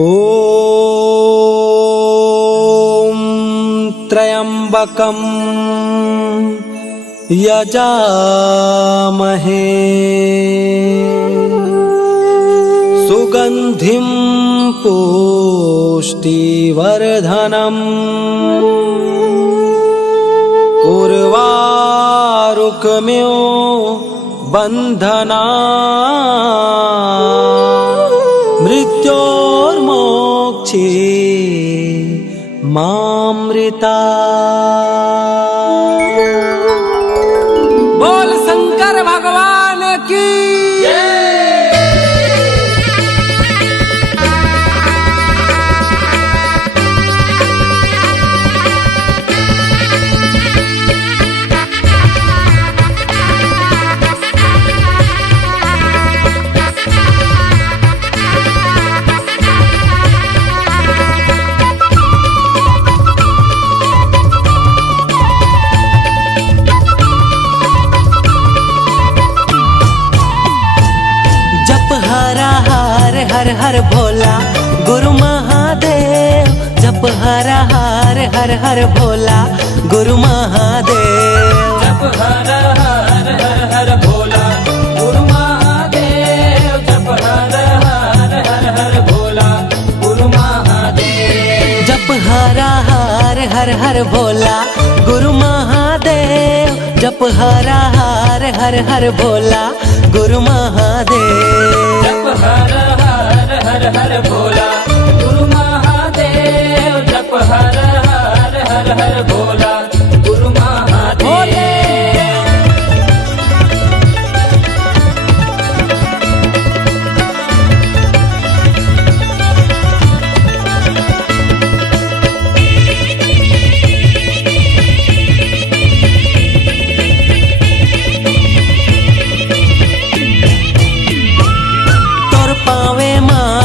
ॐ त्र्यम्बकं यजामहे सुगन्धिं पुष्टिवर्धनम् उर्वारुकमिव बन्धना मृत्योर्मोक्षे मामृता। बोल शंकर भगवान की हर हर भोला गुरु महादेव, जप हर हर भोला गुरु महादेव, जप हर हर भोला गुरु महादेव, जप हर हर भोला गुरु महादेव, जप हर हर भोला गुरु महादेव, जप हर हर भोला गुरु महादेव, जप हर हर भोला गुरु महादेव, जप हर हर भोला गुरु महादेव।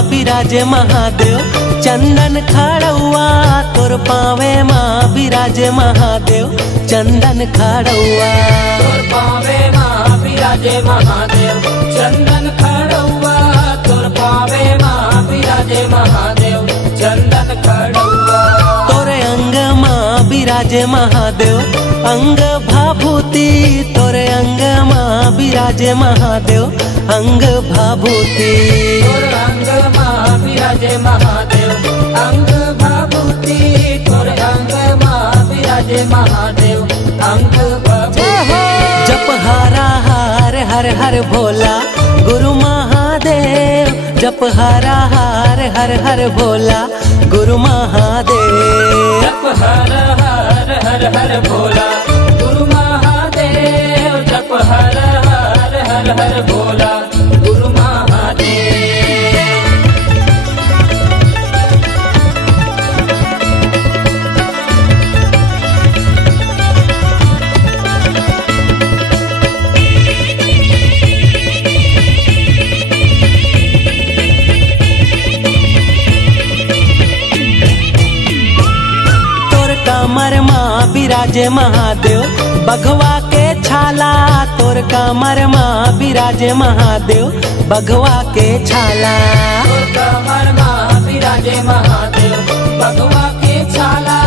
बिराजे महादेव चंदन खड़ुआ, तोर पावे माँ बिराजे महादेव चंदन खड़ुआ, तोर पावे माँ बिराजे महादेव चंदन खड़ुआ, तोर पावे माँ बिराजे महादेव चंदन खड़ुआ, तोरे अंग माँ बिराजे महादेव अंग भाभूति, तोरे अंग माँ बिराजे महादेव अंग भाभूति, तोर अंग माँ बिराजे महादेव अंग भाभूति, तोर अंग माँ बिराजे महादेव अंग भाभूति। जप हर हर भोला गुरु महादेव, जप हर हर भोला गुरु महादेव, जप हर हर भोला गुरु महादेव, जप हर हर भोला गुरु महादेव। कमर माँ बिराजे महादेव बघवा के छाला, तोर कमर माँ बिराजे महादेव बघवा के छाला, तोर कमर माँ बिराजे महादेव बघवा के छाला,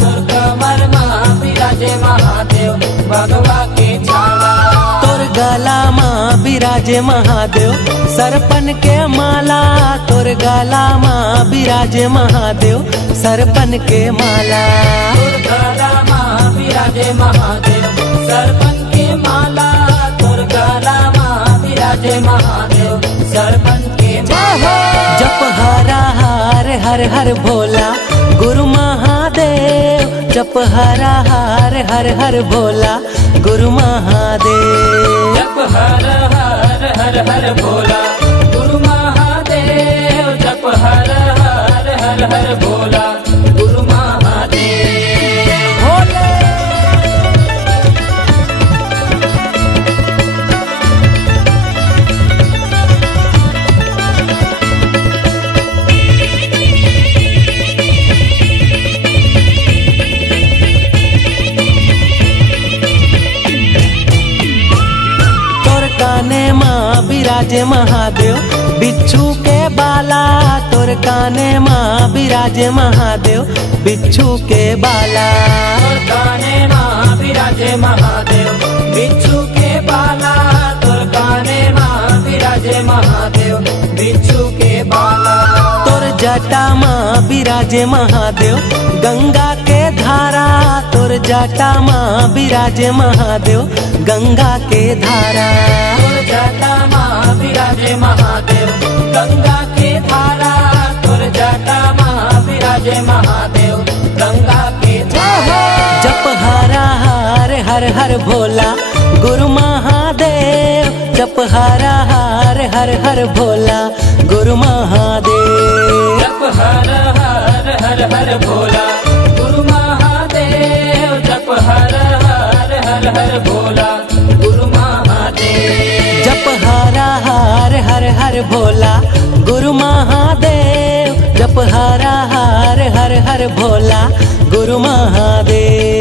तोर कमर माँ बिराजे महादेव बघवा के छाला, तोर गला माँ बिराजे महादेव सरपन के माला, तोर गला माँ बिराजे महादेव सरपन के माला, तोर गला माँ बिराजे महादेव सरपन के माला, तोर गला माँ बिराजे महादेव सरपन के माला। जप हर भोला गुरु महादेव, जप हर हर भोला गुरु महादेव, जप हर हर भोला गुरु महादेव, जप हर हर भोला गुरु महादेव। भोले बिराजे महादेव बिच्छू के बाला तोर काने माँ बिराजे महादेव बिच्छू के बाला तोर काने माँ बिराजे महादेव बिच्छू के बाला तोर काने माँ बिराजे महादेव बिच्छू के बाला तोर जटा माँ बिराजे महादेव गंगा के धारा तोर जटा माँ बिराजे महादेव गंगा के धारा तोर जटा माँ बिराजे महादेव गंगा के धारा तोर जटा माँ बिराजे महादेव गंगा के धारा जप हरा हर हर हर भोला गुरु महादेव जप हरा हर हर हर भोला गुरु महादेव जप हर हर हर हर भोला गुरु महादेव जप हर हर हर हर भोला गुरु महादेव जप हरा हर हर हर भोला गुरु महादेव जप हरा हर हर हर भोला गुरु महादेव।